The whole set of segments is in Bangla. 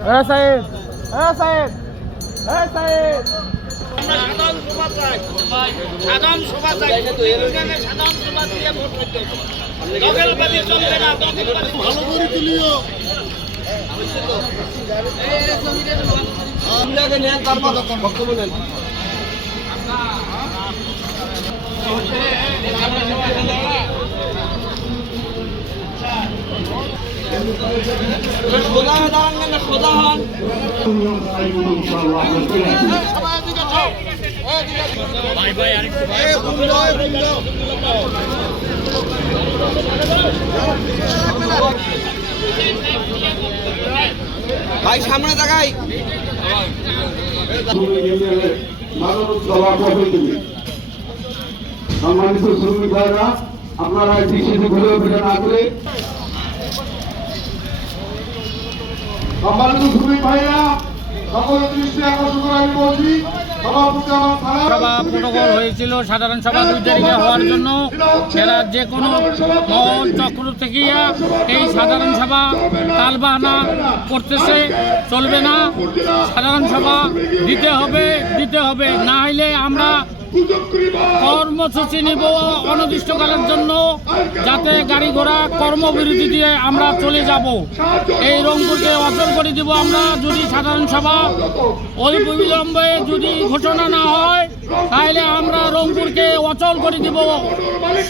সাহেব সাহেব সাহেব সাধারণ সভা চাই সাধারণ সভা দিয়ে ভোট করতে হবে। দখলবাজি চলবে না, দখলবাজি ভালো করে তুলিও। আপনাকে নেন তারপর বক্তব্য নেন। সোজা হয়ে দাঁড়ান না, সোজা হন। ভাই ভাই আরেকটু ভাই সামনে তাকাই। সম্মানিত শ্রমিক ভাইরা, আপনারা দৃষ্টিতে ঘুরে ফিরে না করে সম্মানিত শ্রমিক ভাইরা সকলের দৃষ্টি আকর্ষণ করে আমি বলছি সভা প্রোটোকল হয়েছিল সাধারণ সভা 2 তারিখে হওয়ার জন্য। এরা যে কোনো মহল চক্র থেকে এই সাধারণ সভা তালবাহানা করতেছে, চলবে না। সাধারণ সভা দিতে হবে, না হলে আমরা কর্মসূচি নিব অনির্দিষ্টকালের জন্য, যাতে গাড়ি ঘোড়া কর্মবিরতি দিয়ে আমরা চলে যাব। এই রংপুরকে অচল করে দিব আমরা যদি সাধারণ সভা অবিলম্বে যদি ঘোষণা না হয়, তাহলে আমরা রংপুরকে অচল করে দিব।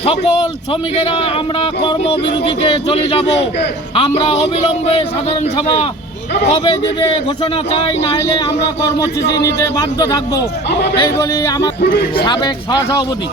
সকল শ্রমিকেরা আমরা কর্মবিরতিতে চলে যাব। আমরা অবিলম্বে সাধারণ সভা কবে দেবে ঘোষণা চাই, না হলে আমরা কর্মসূচি নিতে বাধ্য থাকবো। এই বলি আমার সাবেক সহসভাপতি।